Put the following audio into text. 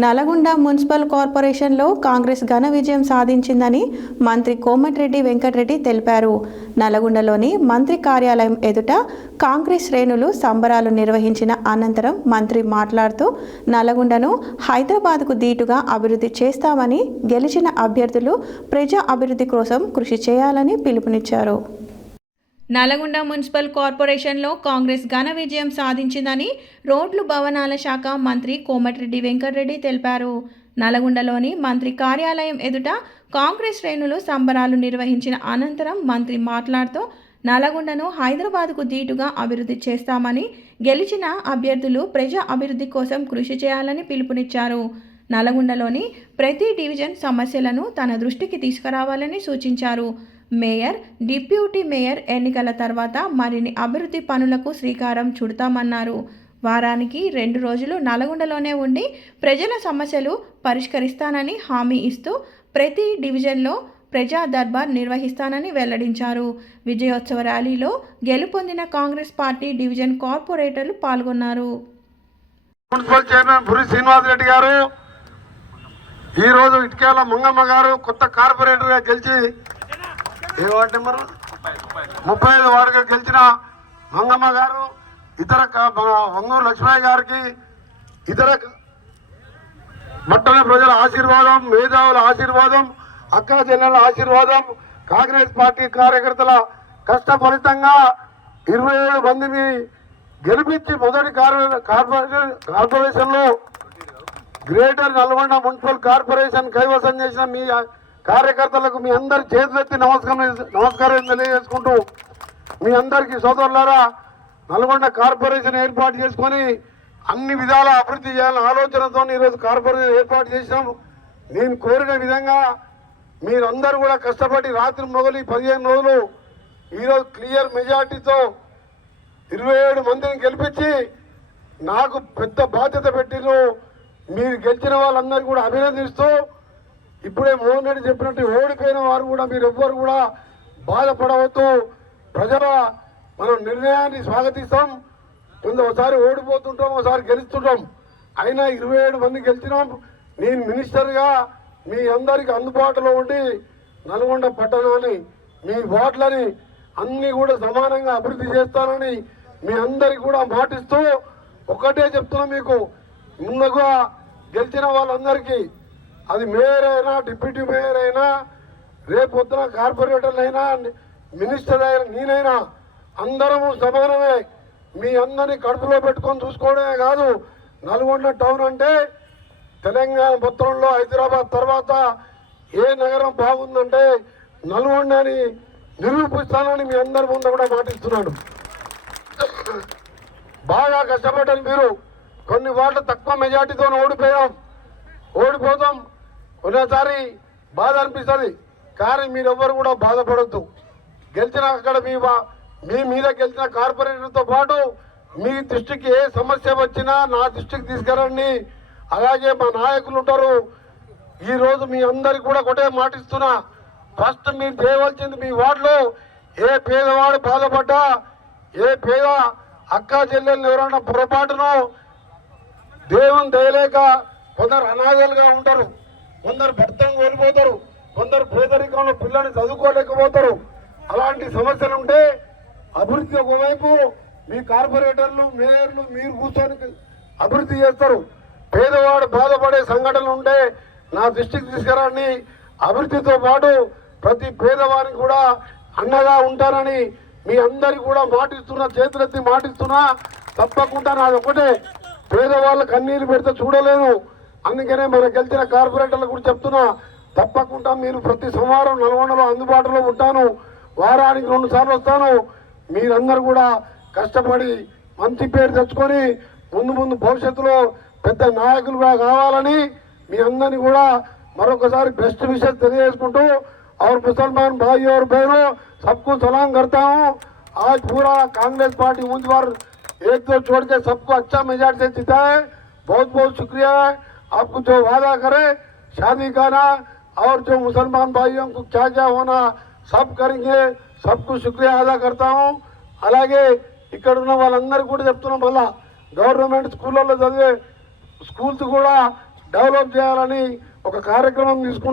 Nalgonda municipal కార్పొరేషన్లో కాంగ్రెస్ ఘన విజయం సాధించిందని మంత్రి కోమటిరెడ్డి వెంకటరెడ్డి తెలిపారు. నల్గొండలోని మంత్రి కార్యాలయం ఎదుట కాంగ్రెస్ శ్రేణులు సంబరాలు నిర్వహించిన అనంతరం మంత్రి మాట్లాడుతూ నల్గొండను హైదరాబాద్కు దీటుగా అభివృద్ధి చేస్తామని గెలిచిన అభ్యర్థులు ప్రజా అభివృద్ధి కోసం కృషి చేయాలని పిలుపునిచ్చారు. నల్గొండ మున్సిపల్ కార్పొరేషన్లో కాంగ్రెస్ ఘన విజయం సాధించిందని రోడ్లు భవనాల శాఖ మంత్రి కోమటిరెడ్డి వెంకటరెడ్డి తెలిపారు. నల్గొండలోని మంత్రి కార్యాలయం ఎదుట కాంగ్రెస్ శ్రేణులు సంబరాలు నిర్వహించిన అనంతరం మంత్రి మాట్లాడుతూ నల్గొండను హైదరాబాద్కు దీటుగా అభివృద్ధి చేస్తామని గెలిచిన అభ్యర్థులు ప్రజా అభివృద్ధి కోసం కృషి చేయాలని పిలుపునిచ్చారు. నల్గొండలోని ప్రతి డివిజన్ సమస్యలను తన దృష్టికి తీసుకురావాలని సూచించారు. మేయర్ డిప్యూటీ మేయర్ ఎన్నికల తర్వాత మరిన్ని అభివృద్ధి పనులకు శ్రీకారం చుడతామన్నారు. వారానికి రెండు రోజులు నల్గొండలోనే ఉండి ప్రజల సమస్యలు పరిష్కరిస్తానని హామీ ఇస్తూ ప్రతి డివిజన్లో ప్రజా దర్బార్ నిర్వహిస్తానని వెల్లడించారు. విజయోత్సవ ర్యాలీలో గెలుపొందిన కాంగ్రెస్ పార్టీ డివిజన్ కార్పొరేటర్లు పాల్గొన్నారు. మున్సిపల్ చైర్మన్ పురి శ్రీనివాస్ రెడ్డి గారు ఈరోజు రోజు ఇటుకేల మంగమ్మ గారు కొత్త కార్పొరేటర్గా గెలిచి ఏ వార్డు నెంబర్? ముప్పై ఐదు వార్డుగా గెలిచిన మంగమ్మ గారు ఇతర వంగూరు లక్ష్మయ్య గారికి ఇతర పట్టణ ప్రజల ఆశీర్వాదం మేధావుల ఆశీర్వాదం అక్కా జిల్లాల ఆశీర్వాదం కాంగ్రెస్ పార్టీ కార్యకర్తల కష్ట ఫలితంగా ఇరవై ఏడు మందిని గెలిపించి మొదటి కార్పొరేషన్ కార్పొరేషన్లో గ్రేటర్ నల్గొండ మున్సిపల్ కార్పొరేషన్ కైవసం చేసిన మీ కార్యకర్తలకు మీ అందరి చేతులెత్తి నమస్కారం నమస్కారం తెలియజేసుకుంటూ మీ అందరికీ సోదరులారా నల్గొండ కార్పొరేషన్ ఏర్పాటు చేసుకొని అన్ని విధాల అభివృద్ధి చేయాలని ఆలోచనతో ఈరోజు కార్పొరేషన్ ఏర్పాటు చేసినాం. నేను కోరిన విధంగా మీరందరూ కూడా కష్టపడి రాత్రి మొదలు పదిహేను రోజులు ఈరోజు క్లియర్ మెజార్టీతో ఇరవై ఏడు మందిని గెలిపించి నాకు పెద్ద బాధ్యత పెట్టిరు మీరు గెలిచిన వాళ్ళందరికీ కూడా అభినందిస్తూ ఇప్పుడే మోహన్ రెడ్డి చెప్పినట్టు ఓడిపోయిన వారు కూడా మీరు ఎవ్వరు కూడా బాధపడవద్దు. ప్రజల మనం నిర్ణయాన్ని స్వాగతిస్తాం. కొంత ఒకసారి ఓడిపోతుంటాం ఒకసారి గెలుస్తుంటాం. అయినా ఇరవై ఏడు మంది గెలిచినాం. నేను మినిస్టర్గా మీ అందరికి అందుబాటులో ఉండి నల్గొండ పట్టణాన్ని మీ వార్డులని అన్నీ కూడా సమానంగా అభివృద్ధి చేస్తానని మీ అందరికి కూడా మాటిస్తూ ఒకటే చెప్తున్నా మీకు. ముందుగా గెలిచిన వాళ్ళందరికీ అది మేయర్ అయినా డిప్యూటీ మేయర్ అయినా రేపు పొద్దున కార్పొరేటర్లు అయినా మినిస్టర్ అయినా నేనైనా అందరము సమానమే. మీ అందరినీ కడుపులో పెట్టుకొని చూసుకోవడమే కాదు నల్గొండ టౌన్ అంటే తెలంగాణ మొత్తంలో హైదరాబాద్ తర్వాత ఏ నగరం బాగుందంటే నల్గొండ అని నిరూపిస్తానని మీ అందరి ముందు కూడా మాటిస్తున్నాను. బాగా కష్టపడ్డాను మీరు. కొన్ని వాళ్ళు తక్కువ మెజార్టీతో ఓడిపోయాం. ఓడిపోతాం. కొన్నిసారి బాధ అనిపిస్తుంది. కానీ మీరెవ్వరు కూడా బాధపడద్దు. గెలిచిన అక్కడ మీ మీ మీద గెలిచిన కార్పొరేటర్తో పాటు మీ దృష్టికి ఏ సమస్య వచ్చినా నా దృష్టికి తీసుకురండి. అలాగే మా నాయకులు ఉంటారు. ఈరోజు మీ అందరికి కూడా ఒకటే మాటిస్తున్నా ఫస్ట్ మీరు చేయవలసింది మీ వార్డులో ఏ పేదవాడు బాధపడ్డా ఏ పేద అక్క చెల్లెళ్ళు ఎవరైనా పొరపాటునో దేవుని దయలేక కొందరు అనాథలుగా ఉంటారు. కొందరు భర్తను కోల్పోతారు కొందరు పేదరికంలో పిల్లల్ని చదువుకోలేకపోతారు. అలాంటి సమస్యలు ఉంటే అభివృద్ధి ఒకవైపు మీ కార్పొరేటర్లు మేయర్లు మీరు కూర్చొని అభివృద్ధి చేస్తారు. పేదవాడు బాధపడే సంఘటనలు ఉంటే నా దృష్టికి తీసుకురాని అభివృద్ధితో పాటు ప్రతి పేదవారికి కూడా అండగా ఉంటానని మీ అందరికి కూడా మాటిస్తున్నా చేతులెత్తి మాటిస్తున్నా తప్పకుండా నాది ఒకటే. పేదవాళ్ళ కన్నీరు పెడితే చూడలేను. అందుకనే మన గెలిచిన కార్పొరేటర్లు కూడా చెప్తున్నా తప్పకుండా మీరు ప్రతి సోమవారం నల్గొండలో అందుబాటులో ఉంటాను వారానికి రెండు సార్లు వస్తాను మీరందరూ కూడా కష్టపడి మంచి పేరు తెచ్చుకొని ముందు ముందు భవిష్యత్తులో పెద్ద నాయకులుగా కావాలని మీ అందరినీ కూడా మరొకసారి బెస్ట్ విషయం తెలియజేసుకుంటూ और मुसलमान भाई और बहनों सबको सलाम करता हूँ आज पूरा कांग्रेस पार्टी उम्मीदवार एक दो छोड़ के सबको अच्छा मेजाज से जीता है बहुत बहुत शुक्रिया है आपको जो वादा करे शादी करना और जो मुसलमान भाइयों को क्या क्या होना सब करेंगे सबको शुक्रिया अदा करता हूँ అలాగే ఇక్కడ ఉన్న వాళ్ళందరికీ కూడా చెప్తున్నాం మళ్ళా గవర్నమెంట్ స్కూళ్ళలో చదివే స్కూల్స్ కూడా డెవలప్ చేయాలని ఒక కార్యక్రమం తీసుకున్నారు